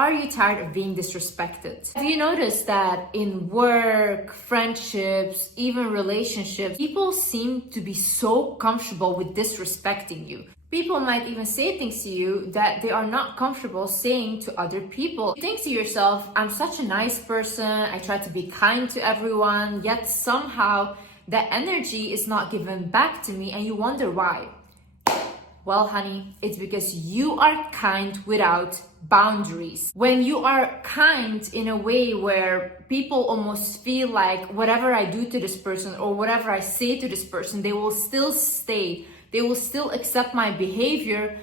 Are you tired of being disrespected? Have you noticed that in work, friendships, even relationships, people seem to be so comfortable with disrespecting you? People might even say things to you that they are not comfortable saying to other people. You think to yourself, I'm such a nice person, I try to be kind to everyone, yet somehow that energy is not given back to me, and you wonder why. Well, honey, it's because you are kind without boundaries. When you are kind in a way where people almost feel like whatever I do to this person or whatever I say to this person, they will still stay. They will still accept my behavior.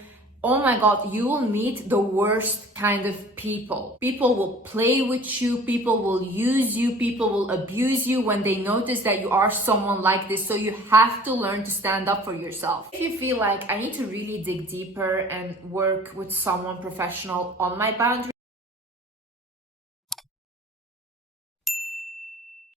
Oh my God, you will meet the worst kind of people. People will play with you, people will use you, people will abuse you when they notice that you are someone like this. So you have to learn to stand up for yourself. If you feel like I need to really dig deeper and work with someone professional on my boundaries.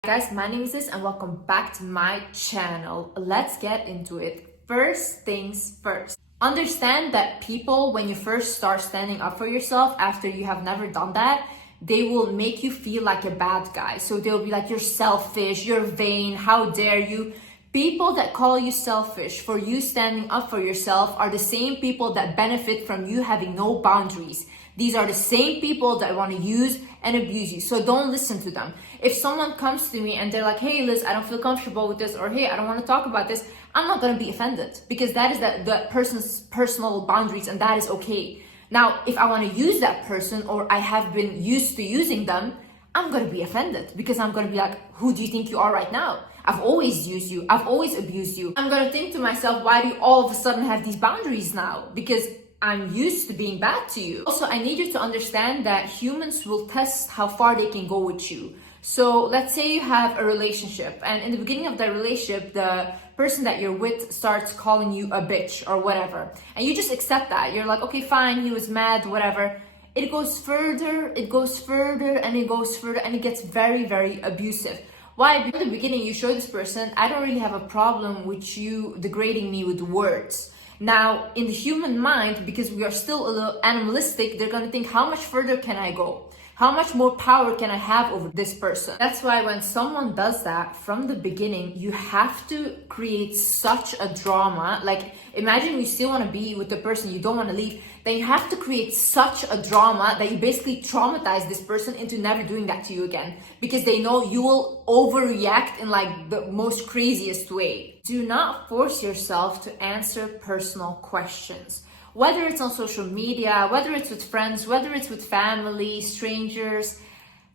Guys, my name is Liz and welcome back to my channel. Let's get into it. First things first. Understand that people, when you first start standing up for yourself after you have never done that, they will make you feel like a bad guy. So they'll be like, you're selfish, you're vain, how dare you? People that call you selfish for you standing up for yourself are the same people that benefit from you having no boundaries. These are the same people that want to use and abuse you. So don't listen to them. If someone comes to me and they're like, hey Liz, I don't feel comfortable with this, or hey, I don't want to talk about this, I'm not going to be offended because that is the person's personal boundaries and that is okay. Now, if I want to use that person or I have been used to using them, I'm going to be offended because I'm going to be like, who do you think you are right now? I've always used you. I've always abused you. I'm going to think to myself, why do you all of a sudden have these boundaries now? Because I'm used to being bad to you. Also, I need you to understand that humans will test how far they can go with you. So let's say you have a relationship and in the beginning of the relationship, the person that you're with starts calling you a bitch or whatever. And you just accept that. You're like, okay, fine, he was mad, whatever. It goes further, it goes further, and it goes further, and it gets very, very abusive. Why? Because in the beginning, you show this person, I don't really have a problem with you degrading me with words. Now, in the human mind, because we are still a little animalistic, they're gonna think, how much further can I go? How much more power can I have over this person? That's why when someone does that from the beginning, you have to create such a drama. Like, imagine you still want to be with the person, you don't want to leave, then you have to create such a drama that you basically traumatize this person into never doing that to you again. Because they know you will overreact in like the most craziest way. Do not force yourself to answer personal questions. Whether it's on social media, whether it's with friends, whether it's with family, strangers,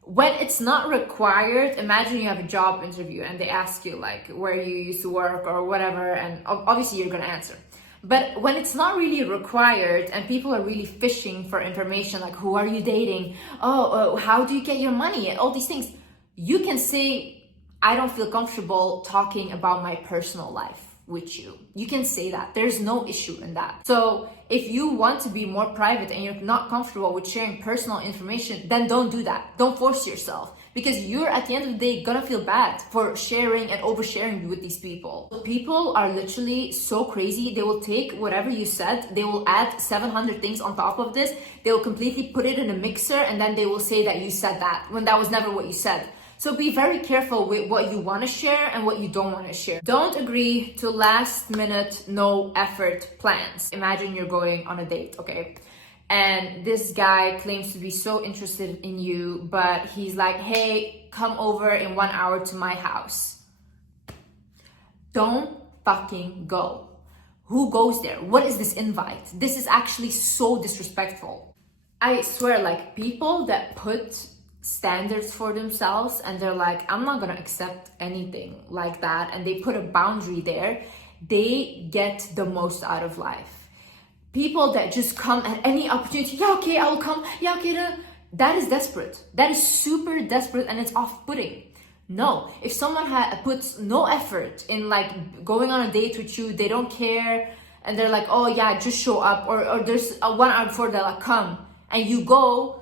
when it's not required. Imagine you have a job interview and they ask you like where you used to work or whatever, and obviously you're gonna answer. But when it's not really required and people are really fishing for information, like who are you dating? Oh, how do you get your money? And all these things, you can say, I don't feel comfortable talking about my personal life with you. You can say that. There's no issue in that. So if you want to be more private and you're not comfortable with sharing personal information, then don't do that. Don't force yourself, because you're at the end of the day gonna feel bad for sharing and oversharing with these people. People are literally so crazy. They will take whatever you said, they will add 700 things on top of this, they will completely put it in a mixer, and then they will say that you said that when that was never what you said. So be very careful with what you want to share and what you don't want to share. Don't agree to last minute, no effort plans. Imagine you're going on a date, okay? And this guy claims to be so interested in you, but he's like, hey, come over in 1 hour to my house. Don't fucking go. Who goes there? What is this invite? This is actually so disrespectful. I swear, like, people that put standards for themselves and they're like, I'm not gonna accept anything like that, and they put a boundary there, they get the most out of life. People that just come at any opportunity, yeah, okay, I will come, yeah, okay, that is desperate. That is super desperate, and it's off-putting. No, if someone puts no effort in like going on a date with you, they don't care, and they're like, oh yeah, just show up, or there's a 1 hour before they're like, come, and you go.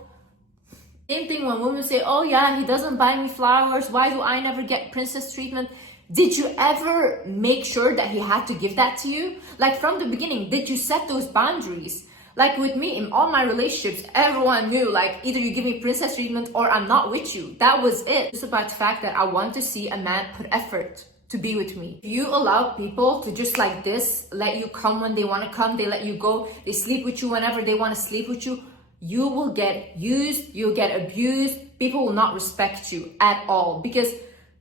Same thing when women say, oh yeah, he doesn't buy me flowers, why do I never get princess treatment? Did you ever make sure that he had to give that to you? Like from the beginning, did you set those boundaries? Like with me, in all my relationships, everyone knew, like, either you give me princess treatment or I'm not with you. That was it. It's about the fact that I want to see a man put effort to be with me. If you allow people to just like this, let you come when they want to come, they let you go, they sleep with you whenever they want to sleep with you, you will get used, you'll get abused, people will not respect you at all. Because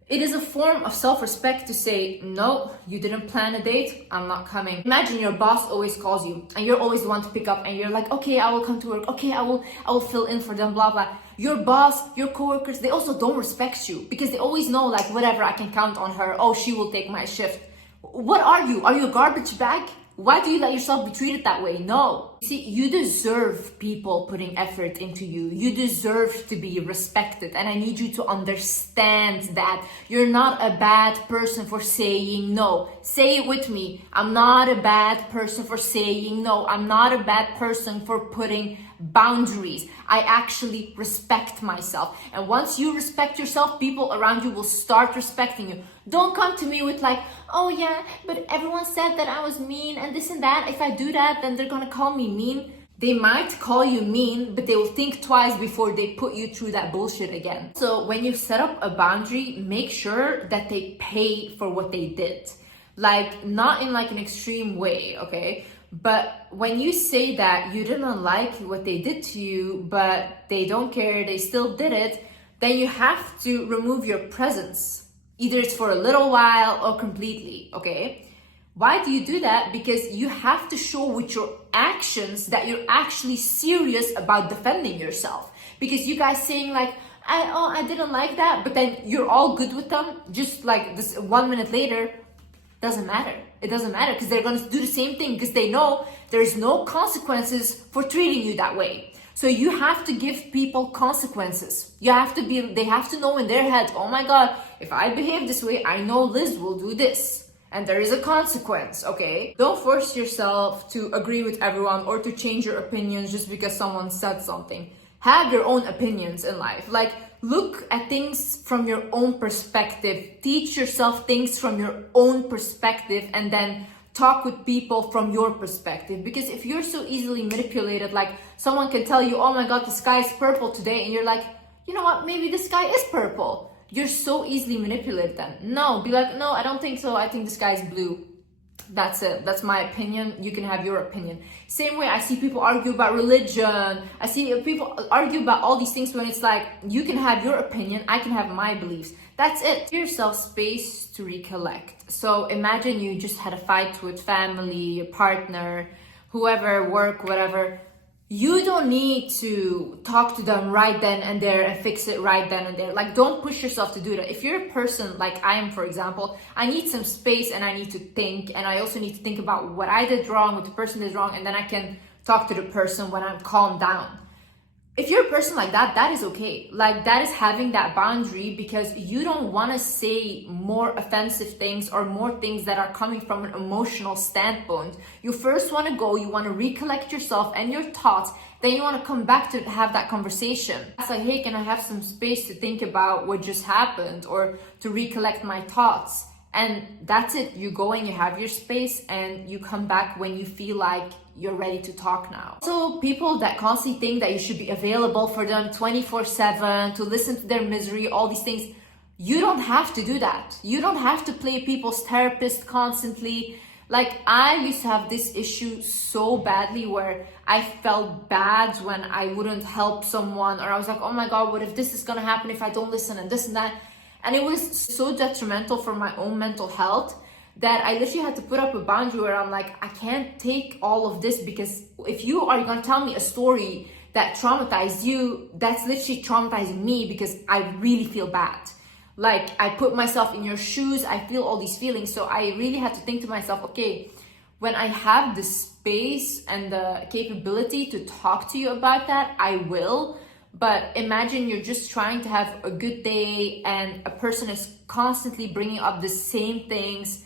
it is a form of self-respect to say, no, you didn't plan a date, I'm not coming. Imagine your boss always calls you and you're always the one to pick up and you're like, okay, I will come to work, okay, I will fill in for them, blah, blah. Your boss, your coworkers, they also don't respect you because they always know, like, whatever, I can count on her, oh, she will take my shift. What are you? Are you a garbage bag? Why do you let yourself be treated that way? No. See, you deserve people putting effort into you. You deserve to be respected. And I need you to understand that you're not a bad person for saying no. Say it with me. I'm not a bad person for saying no. I'm not a bad person for putting boundaries. I actually respect myself. And once you respect yourself, people around you will start respecting you. Don't come to me with like, oh yeah, but everyone said that I was mean and this and that. If I do that, then they're gonna call me mean. They might call you mean, but they will think twice before they put you through that bullshit again. So when you set up a boundary, make sure that they pay for what they did. Like, not in like an extreme way, okay? But when you say that you didn't like what they did to you, but they don't care, they still did it, then you have to remove your presence. Either it's for a little while or completely, okay? Why do you do that? Because you have to show with your actions that you're actually serious about defending yourself. Because you guys saying like, I didn't like that, but then you're all good with them, just like this 1 minute later, doesn't matter. It doesn't matter because they're going to do the same thing because they know there's no consequences for treating you that way. So you have to give people consequences. They have to know in their head, oh my God, if I behave this way, I know Liz will do this. And there is a consequence, okay? Don't force yourself to agree with everyone or to change your opinions just because someone said something. Have your own opinions in life. Like, look at things from your own perspective. Teach yourself things from your own perspective and then talk with people from your perspective. Because if you're so easily manipulated, like someone can tell you, oh my God, the sky is purple today, and you're like, you know what, maybe the sky is purple. You're so easily manipulated then. No, be like, no, I don't think so. I think the sky is blue. That's it. That's my opinion. You can have your opinion. Same way I see people argue about religion. I see people argue about all these things when it's like, you can have your opinion, I can have my beliefs. That's it. Give yourself space to recollect. So imagine you just had a fight with family, your partner, whoever, work, whatever. You don't need to talk to them right then and there and fix it right then and there. Like, don't push yourself to do that. If you're a person like I am, for example, I need some space and I need to think. And I also need to think about what I did wrong, what the person did wrong. And then I can talk to the person when I'm calmed down. If you're a person like that, that is okay. Like, that is having that boundary because you don't want to say more offensive things or more things that are coming from an emotional standpoint. You first want to go, you want to recollect yourself and your thoughts, then you want to come back to have that conversation. It's like, hey, can I have some space to think about what just happened or to recollect my thoughts? And that's it. You go and you have your space and you come back when you feel like you're ready to talk now. So people that constantly think that you should be available for them 24/7, to listen to their misery, all these things, you don't have to do that. You don't have to play people's therapist constantly. Like, I used to have this issue so badly where I felt bad when I wouldn't help someone, or I was like, oh my God, what if this is gonna happen if I don't listen and this and that. And it was so detrimental for my own mental health that I literally had to put up a boundary where I'm like, I can't take all of this, because if you are gonna tell me a story that traumatized you, that's literally traumatizing me because I really feel bad. Like, I put myself in your shoes, I feel all these feelings. So I really had to think to myself, okay, when I have the space and the capability to talk to you about that, I will. But imagine you're just trying to have a good day and a person is constantly bringing up the same things.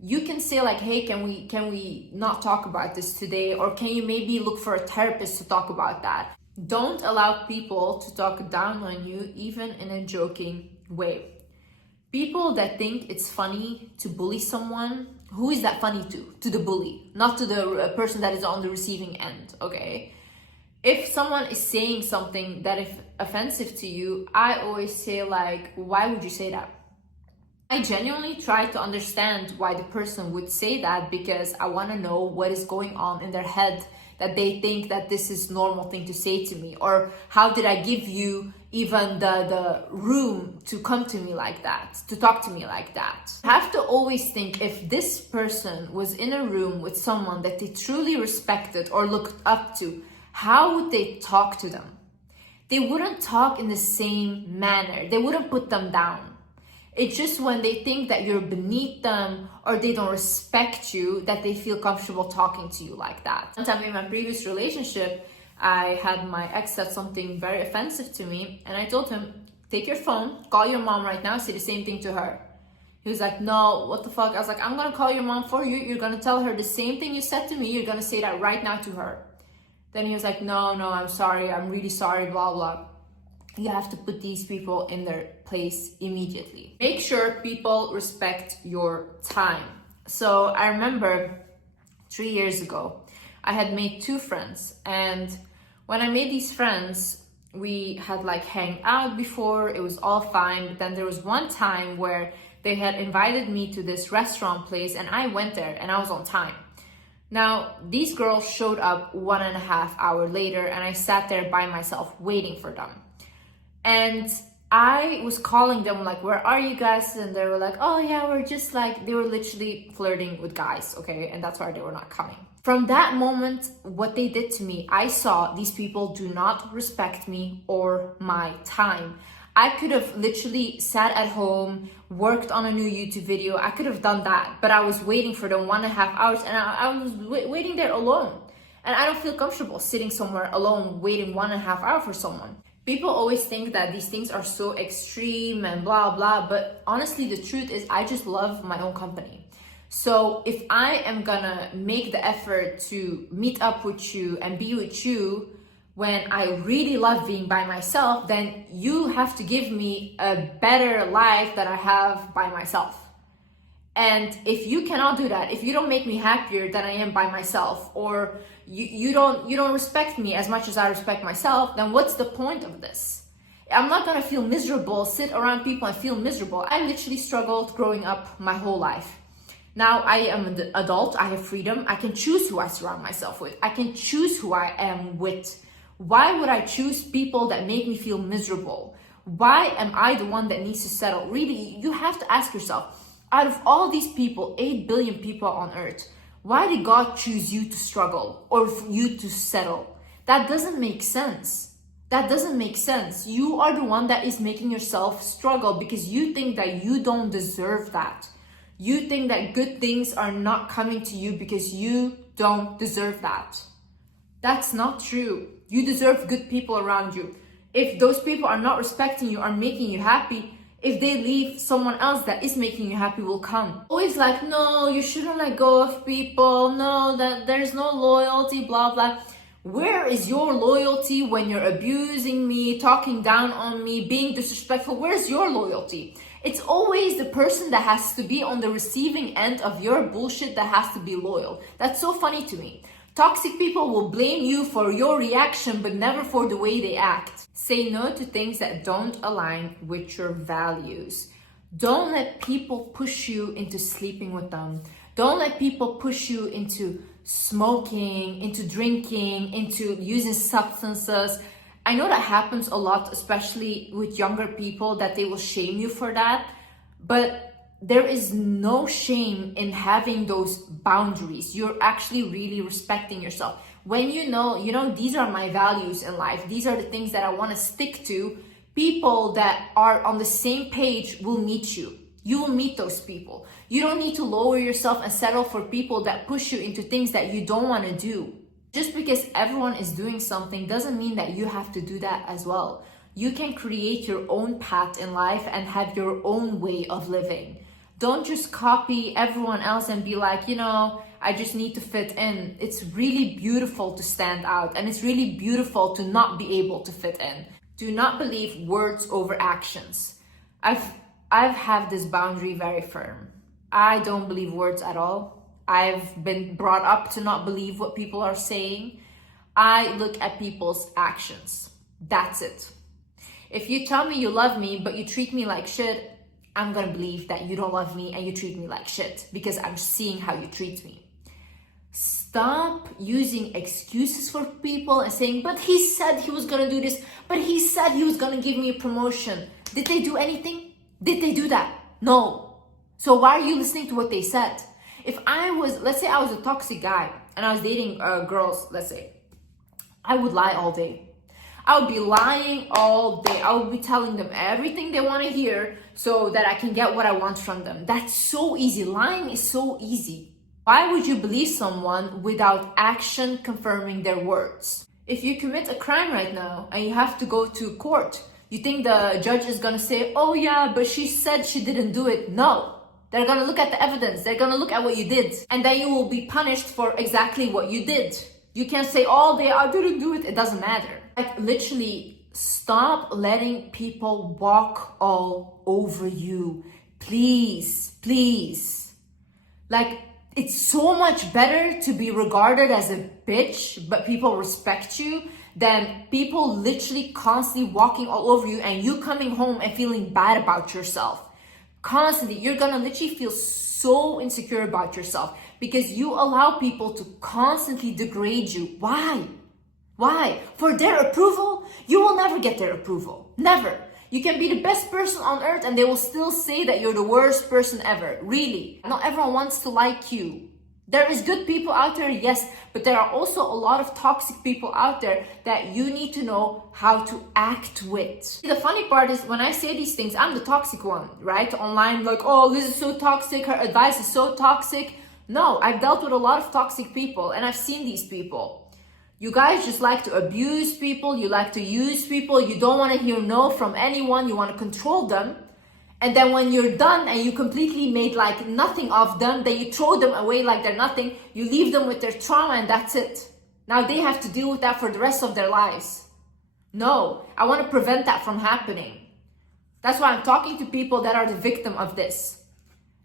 You can say like, hey, can we not talk about this today? Or can you maybe look for a therapist to talk about that? Don't allow people to talk down on you, even in a joking way. People that think it's funny to bully someone who is that funny to? To the bully, not to the person that is on the receiving end, okay? If someone is saying something that is offensive to you, I always say like, why would you say that? I genuinely try to understand why the person would say that, because I want to know what is going on in their head that they think that this is normal thing to say to me, or how did I give you even the room to come to me like that, to talk to me like that. I have to always think, if this person was in a room with someone that they truly respected or looked up to, how would they talk to them? They wouldn't talk in the same manner. They wouldn't put them down. It's just when they think that you're beneath them or they don't respect you that they feel comfortable talking to you like that. One time in my previous relationship, I had my ex said something very offensive to me, and I told him, take your phone, call your mom right now, say the same thing to her. He was like, no, what the fuck? I was like, I'm gonna call your mom for you. You're gonna tell her the same thing you said to me. You're gonna say that right now to her. Then he was like, no, I'm sorry. I'm really sorry, blah, blah. You have to put these people in their place immediately. Make sure people respect your time. So I remember 3 years ago, I had made 2 friends. And when I made these friends, we had like hang out before, it was all fine. But then there was one time where they had invited me to this restaurant place and I went there and I was on time. Now, these girls showed up 1.5 hours later and I sat there by myself waiting for them. And I was calling them like, where are you guys? And they were like, oh yeah, we're just like, they were literally flirting with guys, okay? And that's why they were not coming. From that moment, what they did to me, I saw these people do not respect me or my time. I could have literally sat at home, worked on a new YouTube video. I could have done that, but I was waiting for them 1.5 hours and I was waiting there alone. And I don't feel comfortable sitting somewhere alone, waiting 1.5 hours for someone. People always think that these things are so extreme and blah, blah, but honestly, the truth is I just love my own company. So if I am gonna make the effort to meet up with you and be with you when I really love being by myself, then you have to give me a better life that I have by myself. And if you cannot do that, if you don't make me happier than I am by myself, or you don't respect me as much as I respect myself, then what's the point of this? I'm not gonna feel miserable, sit around people and feel miserable. I literally struggled growing up my whole life. Now I am an adult, I have freedom, I can choose who I surround myself with. I can choose who I am with. Why would I choose people that make me feel miserable? Why am I the one that needs to settle? Really, you have to ask yourself, out of all these people, 8 billion people on earth, why did God choose you to struggle or for you to settle? That doesn't make sense. That doesn't make sense. You are the one that is making yourself struggle because you think that you don't deserve that. You think that good things are not coming to you because you don't deserve that. That's not true. You deserve good people around you. If those people are not respecting you, are making you happy, if they leave, someone else that is making you happy will come. Always like, no, you shouldn't let go of people. No, that there's no loyalty, blah, blah. Where is your loyalty when you're abusing me, talking down on me, being disrespectful? Where's your loyalty? It's always the person that has to be on the receiving end of your bullshit that has to be loyal. That's so funny to me. Toxic people will blame you for your reaction, but never for the way they act. Say no to things that don't align with your values. Don't let people push you into sleeping with them. Don't let people push you into smoking, into drinking, into using substances. I know that happens a lot, especially with younger people, that they will shame you for that. But there is no shame in having those boundaries. You're actually really respecting yourself. When you know, these are my values in life. These are the things that I want to stick to. People that are on the same page will meet you. You will meet those people. You don't need to lower yourself and settle for people that push you into things that you don't want to do. Just because everyone is doing something doesn't mean that you have to do that as well. You can create your own path in life and have your own way of living. Don't just copy everyone else and be like, I just need to fit in. It's really beautiful to stand out, and it's really beautiful to not be able to fit in. Do not believe words over actions. I've had this boundary very firm. I don't believe words at all. I've been brought up to not believe what people are saying. I look at people's actions. That's it. If you tell me you love me, but you treat me like shit, I'm gonna believe that you don't love me and you treat me like shit because I'm seeing how you treat me. Stop using excuses for people and saying, but he said he was gonna do this, but he said he was gonna give me a promotion. Did they do anything? Did they do that? No. So why are you listening to what they said? If I was, let's say I was a toxic guy and I was dating girls, let's say, I would lie all day. I would be lying all day. I would be telling them everything they want to hear so that I can get what I want from them. That's so easy. Lying is so easy. Why would you believe someone without action confirming their words? If you commit a crime right now and you have to go to court, you think the judge is going to say, oh yeah, but she said she didn't do it? No. They're going to look at the evidence. They're going to look at what you did. And then you will be punished for exactly what you did. You can't say all day, I didn't do it. It doesn't matter. Like, literally, stop letting people walk all over you. Please, please. Like, it's so much better to be regarded as a bitch, but people respect you, than people literally constantly walking all over you and you coming home and feeling bad about yourself. Constantly, you're gonna literally feel so insecure about yourself because you allow people to constantly degrade you. Why? Why? For their approval? You will never get their approval. Never. You can be the best person on earth and they will still say that you're the worst person ever. Really. Not everyone wants to like you. There is good people out there, yes, but there are also a lot of toxic people out there that you need to know how to act with. The funny part is when I say these things, I'm the toxic one, right? Online, like, oh, Liz is so toxic, her advice is so toxic. No, I've dealt with a lot of toxic people and I've seen these people. You guys just like to abuse people, you like to use people, you don't want to hear no from anyone, you want to control them. And then when you're done and you completely made like nothing of them, then you throw them away like they're nothing, you leave them with their trauma and that's it. Now they have to deal with that for the rest of their lives. No, I want to prevent that from happening. That's why I'm talking to people that are the victim of this.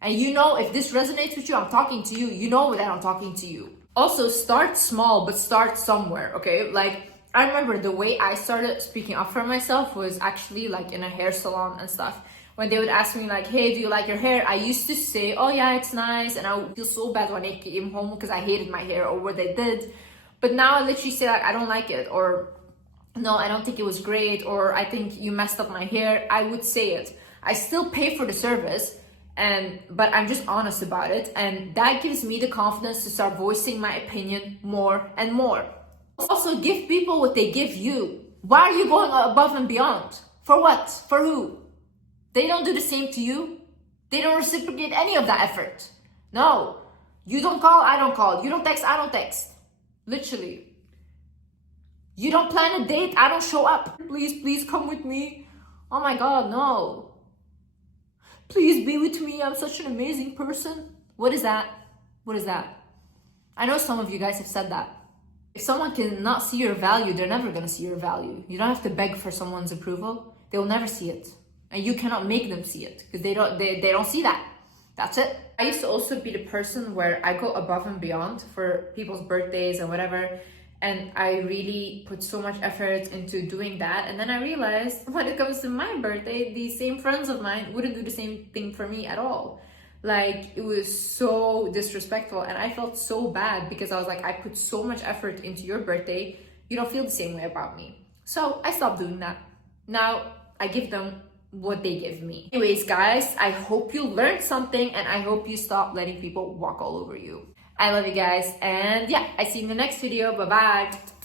And you know, if this resonates with you, I'm talking to you. You know that I'm talking to you. Also, start small, but start somewhere, okay? Like, I remember the way I started speaking up for myself was actually like in a hair salon and stuff. When they would ask me like, hey, do you like your hair? I used to say, oh yeah, it's nice. And I would feel so bad when I came home because I hated my hair or what they did. But now I literally say like, I don't like it. Or no, I don't think it was great. Or I think you messed up my hair. I would say it. I still pay for the service. But I'm just honest about it. And that gives me the confidence to start voicing my opinion more and more. Also, give people what they give you. Why are you going above and beyond? For what? For who? They don't do the same to you. They don't reciprocate any of that effort. No. You don't call, I don't call. You don't text, I don't text. Literally. You don't plan a date, I don't show up. Please, please come with me. Oh my God, no. Please be with me. I'm such an amazing person. What is that? What is that? I know some of you guys have said that. If someone cannot see your value, they're never going to see your value. You don't have to beg for someone's approval. They will never see it. And you cannot make them see it because they don't see that. That's it. I used to also be the person where I go above and beyond for people's birthdays and whatever. And I really put so much effort into doing that. And then I realized when it comes to my birthday, these same friends of mine wouldn't do the same thing for me at all. Like, it was so disrespectful. And I felt so bad because I was like, I put so much effort into your birthday. You don't feel the same way about me. So I stopped doing that. Now I give them what they give me. Anyways, guys, I hope you learned something and I hope you stop letting people walk all over you. I love you guys, and yeah, I see you in the next video. Bye bye.